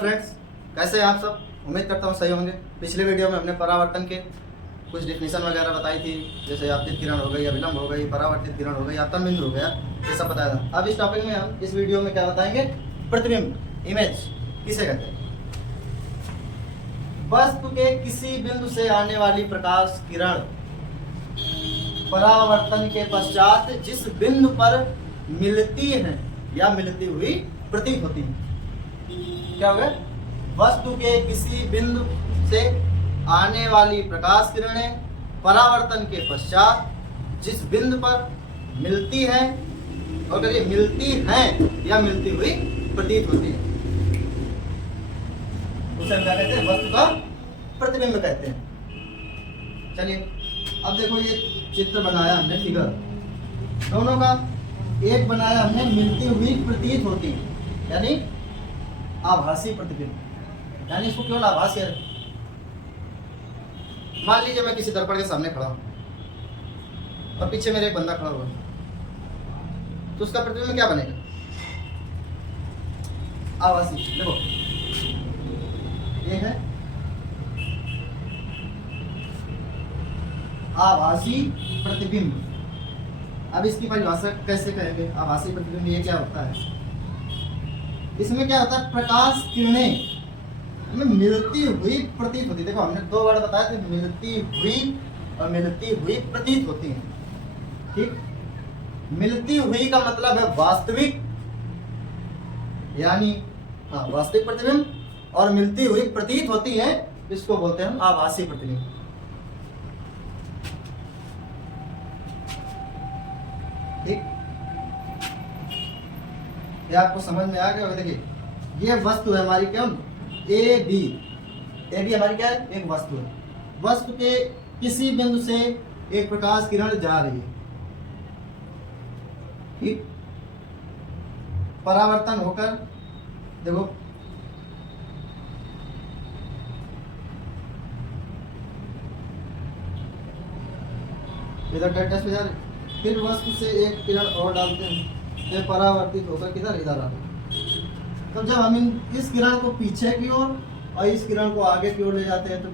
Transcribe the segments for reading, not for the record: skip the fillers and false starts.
Friends, कैसे हैं आप सब। उम्मीद करता हूँ सही होंगे। पिछले वीडियो में हमने परावर्तन के कुछ डिफिनीशन वगैरह बताई थी, जैसे आपतित किरण हो गई, अभिलंब हो गई, परावर्तित किरण हो गई, आपतन बिंदु हो गया, ये सब बताया था। अब इस टॉपिक में हम इस वीडियो में क्या बताएंगे, प्रतिबिंब, इमेज किसे कहते हैं। वस्तु के किसी बिंदु से आने वाली प्रकाश किरण परावर्तन के पश्चात जिस बिंदु पर मिलती है या मिलती हुई प्रतीत होती है। क्या हो गया, वस्तु के किसी बिंदु से आने वाली प्रकाश किरणें परावर्तन के पश्चात जिस बिंदु पर मिलती है, और अगर ये मिलती हैं या मिलती हुई प्रतीत होती है, उसे हम क्या कहते हैं, वस्तु का प्रतिबिंब कहते हैं। चलिए अब देखो, ये चित्र बनाया हमने, फिगर दोनों का। एक बनाया हमने मिलती हुई प्रतीत होती है, यानी आभासी प्रतिबिंब, यानी इसको केवल आभासी है। मान लीजिए मैं किसी दर्पण के सामने खड़ा हूं और पीछे मेरे एक बंदा खड़ा हुआ है, तो उसका प्रतिबिंब क्या बनेगा, आभासी। देखो ये है आभासी प्रतिबिंब। अब इसकी परिभाषा कैसे कहेंगे, आभासी प्रतिबिंब ये क्या होता है। इसमें क्या होता है, प्रकाश किरणें में मिलती हुई प्रतीत होती है। देखो हमने दो वर्ड बताए थे, मिलती हुई और मिलती हुई प्रतीत होती है। ठीक, मिलती हुई का मतलब है वास्तविक, यानी वास्तविक प्रतिबिंब, और मिलती हुई प्रतीत होती है, इसको बोलते हैं आभासी प्रतिबिंब। ठीक, ये आपको समझ में आ गया होगा। देखिए ये वस्तु है हमारी, क्या ए बी हमारी क्या है, एक वस्तु है। वस्तु के किसी बिंदु से एक प्रकाश किरण जा रही है, ठीक, परावर्तन होकर, देखो इधर डैश पे जा रही, फिर वस्तु से एक किरण और डालते हैं, ये परावर्तित होकर किधर, इधर आते हैं। तो जब हम इस किरण को पीछे की ओर और इस किरण को आगे की ओर ले जाते हैं, तो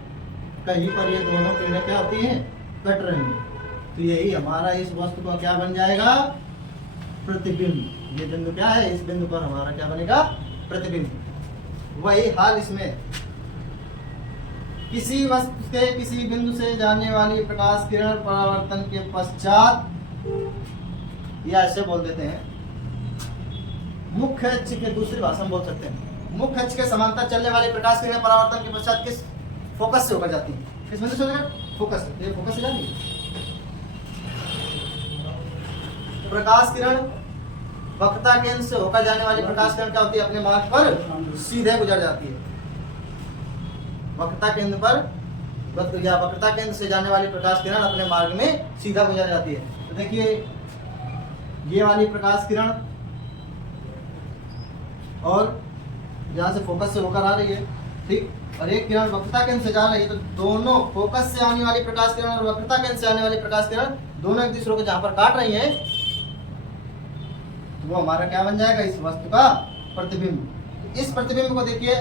कहीं पर ये दोनों किरणें क्या होती हैं, कट रही हैं। तो यही हमारा इस वस्तु का क्या बन जाएगा, प्रतिबिंब। ये बिंदु क्या है, इस बिंदु पर हमारा क्या बनेगा, प्रतिबिंब। वही हाल इसमें, किसी वस्तु के किसी बिंदु से जाने वाली प्रकाश किरण परावर्तन के पश्चात, या ऐसे बोल देते हैं, मुख्य अक्ष के, दूसरी भाषा में बोल सकते हैं, मुख्य अक्ष के समांतर चलने वाली प्रकाश किरणें परावर्तन के पश्चात किस फोकस से होकर जाती है, किस बिंदु से होकर, फोकस से। ये फोकस से जाती है। प्रकाश किरण वक्रता केंद्र से होकर जाने वाली प्रकाश किरण क्या होती है, अपने मार्ग पर सीधे गुजर जाती है। वक्रता केंद्र पर, या वक्रता केंद्र से जाने वाली प्रकाश किरण अपने मार्ग में सीधा गुजर जाती है। तो देखिए ये वाली प्रकाश किरण और यहाँ से फोकस से होकर आ रही है, ठीक, और एक किरण वक्रता केंद्र से जा रही है। तो दोनों फोकस से आने वाली प्रकाश किरण और वक्रता केंद्र से आने वाली प्रकाश किरण दोनों एक दूसरे को जहाँ पर काट रही है, तो वो हमारा क्या बन जाएगा, इस वस्तु का प्रतिबिंब। इस प्रतिबिंब को देखिए,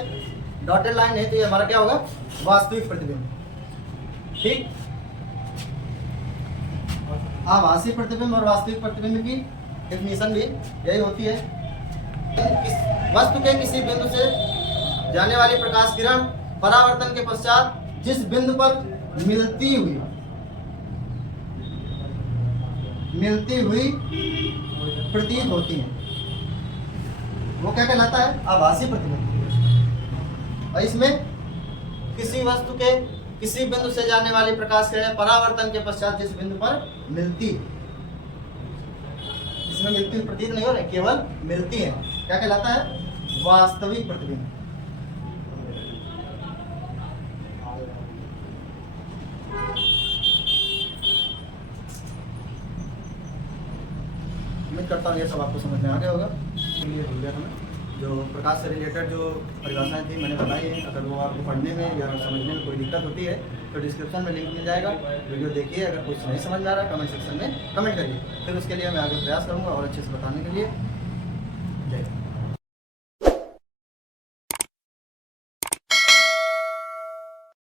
डॉटेड लाइन है, तो ये हमारा क्या होगा, वास्तविक प्रतिबिंब। ठीक, आभासी प्रतिबिंब और वास्तविक प्रतिबिंब की डेफिनेशन भी यही होती है। वस्तु के किसी बिंदु से जाने वाली प्रकाश किरण परावर्तन के पश्चात जिस बिंदु पर मिलती हुई प्रतीत होती है, वो क्या कहलाता है, आभासी प्रतिबिंब। और इसमें किसी वस्तु के किसी बिंदु से जाने वाली प्रकाश किरणें परावर्तन के पश्चात जिस बिंदु पर मिलती, इसमें मिलती हुई प्रतीत नहीं हो रही, केवल मिलती है, क्या कहलाता है, वास्तविक प्रतिबिंब। उम्मीद करता हूँ ये सब आपको समझ में आ गया होगा। ये भूल गया था मैं, जो प्रकाश से रिलेटेड जो परिभाषाएं थी मैंने बताई हैं। अगर वो आपको पढ़ने में या समझने में कोई दिक्कत होती है तो डिस्क्रिप्शन में लिंक मिल जाएगा, वीडियो देखिए। अगर कुछ नहीं समझ में आ रहा है कमेंट सेक्शन में कमेंट करिए, फिर उसके लिए मैं आगे प्रयास करूँगा और अच्छे से बताने के लिए।